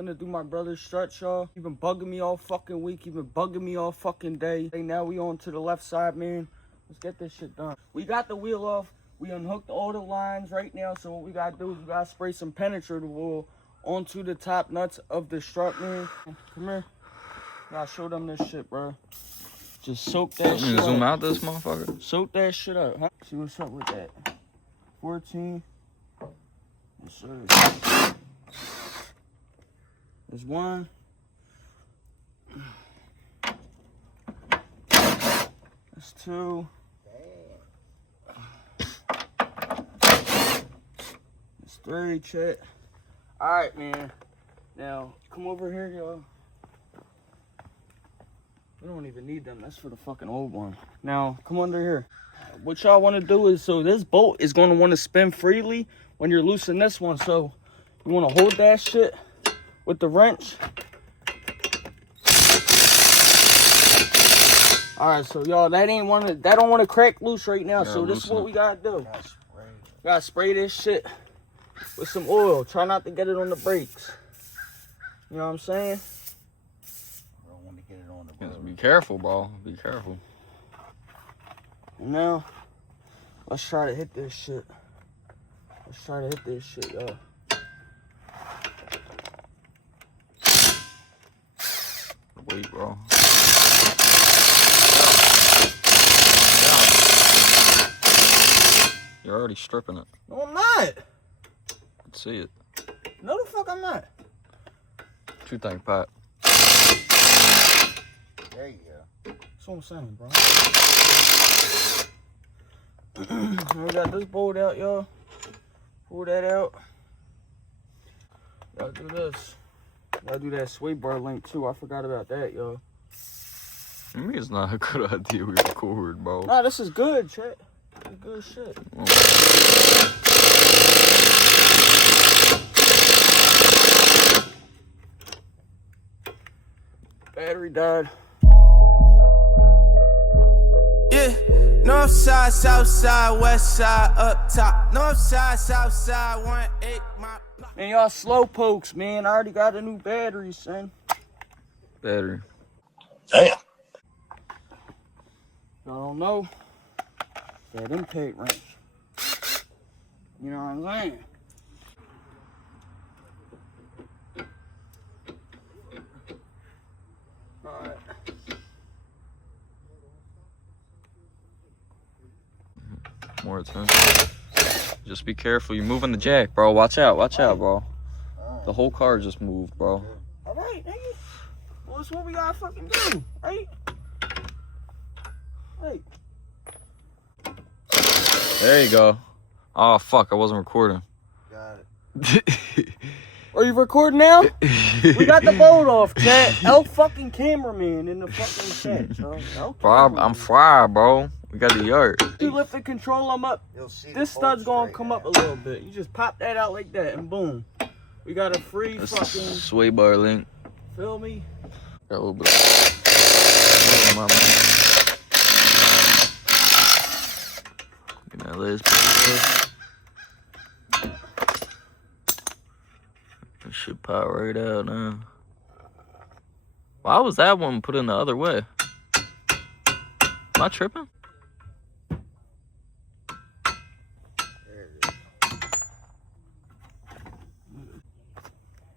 finna do my brother's stretch, y'all. He been bugging me all fucking week. He been bugging me all fucking day. Hey, now we on to the left side, man. Let's get this shit done. We got the wheel off. We unhooked all the lines right now. So what we gotta do is we gotta spray some penetrative oil onto the top nuts of the strut, man. Come here. Gotta show them this shit, bro. Just soak that shit up. Zoom out this motherfucker. Soak that shit up, huh? See what's up with that. 14. Yes, sir. There's one. That's two. That's three, Chet. Alright, man. Now, come over here, y'all. We don't even need them. That's for the fucking old one. Now, come under here. What y'all want to do is, so this bolt is going to want to spin freely when you're loosing this one. So, you want to hold that shit with the wrench. Alright, so y'all, that don't want to crack loose right now. So this is what we gotta do. Gotta spray this shit with some oil. Try not to get it on the brakes. You know what I'm saying? I don't want to get it on the brakes. Be careful, bro. Be careful. Now, let's try to hit this shit. Let's try to hit this shit, y'all. Wait, bro. You're already stripping it. No, I'm not. I can see it. No, the fuck I'm not. What you think, Pat? There you go. That's what I'm saying, bro. We got this bolt out, y'all. Pull that out. Gotta do this. Gotta do that sway bar link too. I forgot about that, y'all. Maybe it's not a good idea we record, bro. Nah, this is good, Chet. This is good shit. Battery died. Yeah, north side, south side, west side, up top. North side, south side, 1-8 my. Man, y'all slow pokes, man. I already got a new battery, son. Battery. Damn. Y'all don't know that impact wrench. You know what I'm saying? Alright. More attention. Just be careful. You're moving the jack, bro. Watch out, bro. The whole car just moved, bro. Alright, nigga. Well, that's what we gotta fucking do, right? Hey. There you go. Oh, fuck. I wasn't recording. Got it. Are you recording now? We got the bolt off, chat. El fucking cameraman in the fucking chat, bro. Bro, I'm fried, bro. We got the yard. You lift the control arm up. This stud's gonna come up a little bit. You just pop that out like that, and boom. We got a free That's fucking sway bar link. Feel me? Got a little bit of... my man. Get that last part. This should pop right out now. Why was that one put in the other way? Am I tripping? There it is.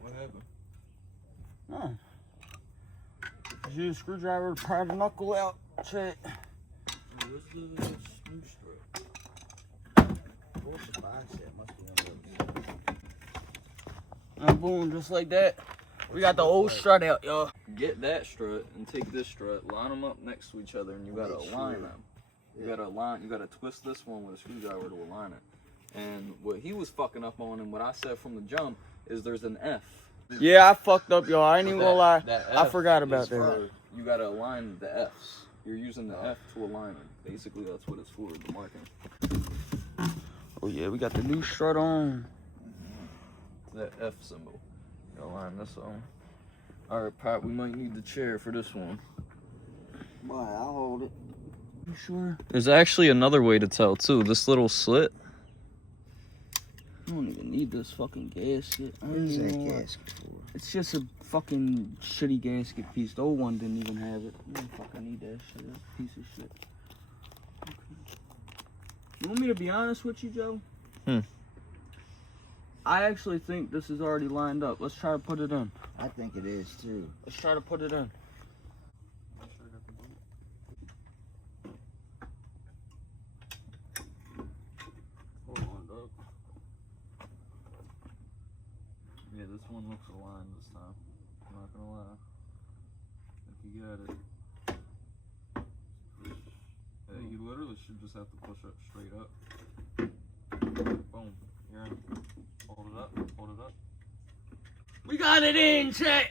What happened? Oh. Just use a screwdriver to pry the knuckle out. Check. What's the new strap? What's the bicep? Must be one of those. And boom, just like that. We got the old strut out, y'all. Get that strut and take this strut, line them up next to each other, and you gotta align them. You gotta align. You gotta twist this one with a screwdriver to align it. And what he was fucking up on, and what I said from the jump, is there's an F. Yeah, I fucked up, y'all. I ain't even gonna lie. That I F forgot about is that. for- You gotta align the F's. You're using the F to align it. Basically, that's what it's for, the marking. Oh yeah, we got the new strut on. That F symbol. You align this on. All right, Pat, we might need the chair for this one. Boy, I'll hold it. You sure? There's actually another way to tell too. This little slit. don't even need this fucking gasket. I What don't is even that know why. gasket for? It's just a fucking shitty gasket piece. The old one didn't even have it. I don't fucking need that shit. That's a piece of shit. Okay. You want me to be honest with you, Joe? I actually think this is already lined up. Let's try to put it in. I think it is too. Let's try to put it in. Hold on, dog. Yeah, this one looks aligned this time. I'm not gonna lie. I think you got it. Yeah, you literally should just have to push it straight up. Boom. You're in. Hold it up. Hold it up. We got it in, chat.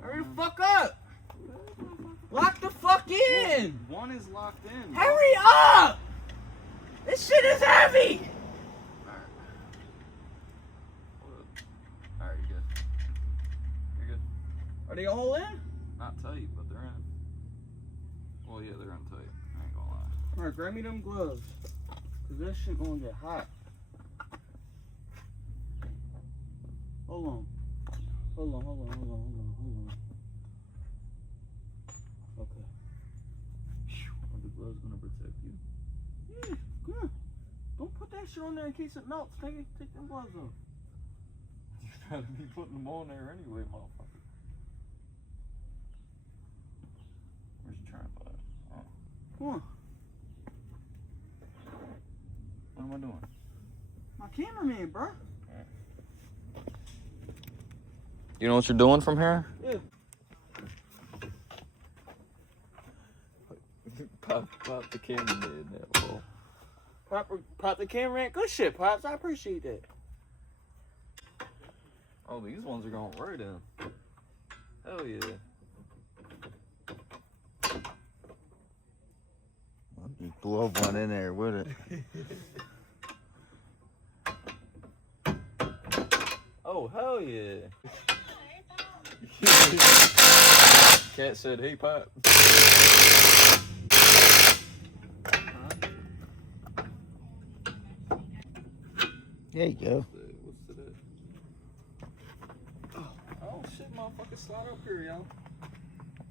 Hurry the fuck up. Lock the fuck in. One is locked in. Hurry up. This shit is heavy. Alright, you're good. You're good. Are they all in? Not tight, but they're in. Well, yeah, they're in tight. I ain't gonna lie. Alright, grab me them gloves. Cause this shit gonna get hot. Hold on. Hold on. Okay. Are the gloves gonna protect you? Yeah, come on. Don't put that shit on there in case it melts. Take them gloves off. You gotta be putting them on there anyway, motherfucker. Where's your tripod? Oh. Come on. What am I doing? My cameraman, bro. You know what you're doing from here? Yeah. Pop the camera in that hole. Pop the cameraman. Good shit, Pops. I appreciate that. Oh, these ones are going right in. Hell yeah. You blow one in there with it. Oh, hell yeah. Cat said, hey, Pop. There you go. What's today? Oh, shit, motherfucker. Slide up here, y'all.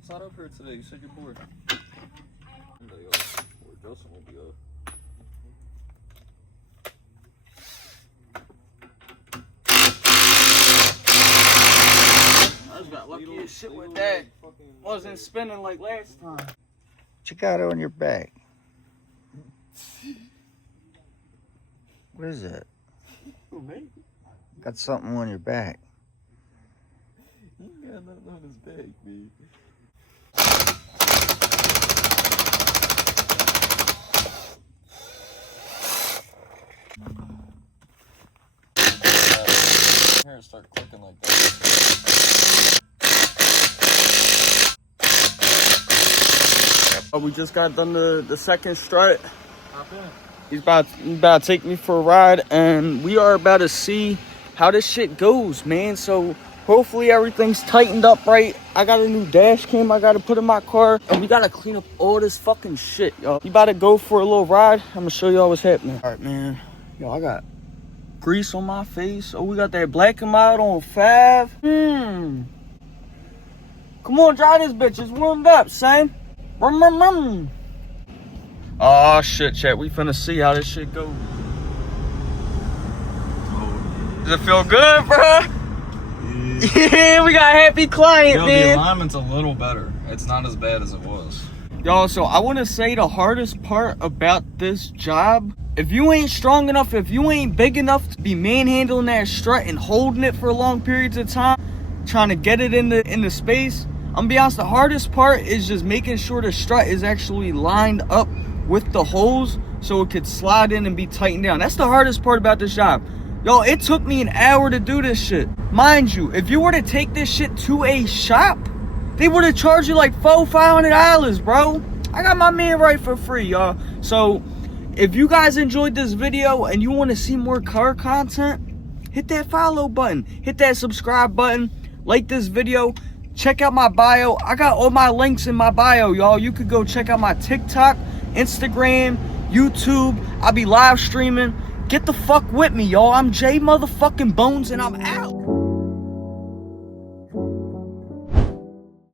Slide up here today. You said you're bored. One day off. Or Joseph will be off. I just got lucky as shit with that. Wasn't spinning like last time. What you got on your back? What is that? Who, me? Got something on your back. He ain't got nothing on his back, man. Here, start clicking like that. Oh, we just got done the second strut. Hop in. He's about to take me for a ride, and we are about to see how this shit goes, man. So hopefully everything's tightened up right. I got a new dash cam I gotta put in my car, and we gotta clean up all this fucking shit, y'all. You about to go for a little ride? I'm gonna show y'all what's happening. All right, man. Yo, I got grease on my face. Oh, we got that black and mild on 5. Come on, drive this bitch. It's warmed up, son. Oh shit, chat. We finna see how this shit goes. Does it feel good, bro? Yeah, we got a happy client, The man. alignment's a little better. It's not as bad as it was. Y'all, so I want to say the hardest part about this job, if you ain't strong enough, if you ain't big enough to be manhandling that strut and holding it for long periods of time, trying to get it in the space, I'm gonna be honest, the hardest part is just making sure the strut is actually lined up with the holes so it could slide in and be tightened down. That's the hardest part about this job. Yo, it took me an hour to do this shit. Mind you, if you were to take this shit to a shop, they would have charged you like $400-500, bro. I got my man right for free, y'all. So if you guys enjoyed this video and you want to see more car content, hit that follow button, hit that subscribe button, like this video, check out my bio. I got all my links in my bio, y'all. You could go check out my TikTok, Instagram, YouTube. I'll be live streaming Get the fuck with me, y'all. I'm Jay motherfucking Bones and I'm out.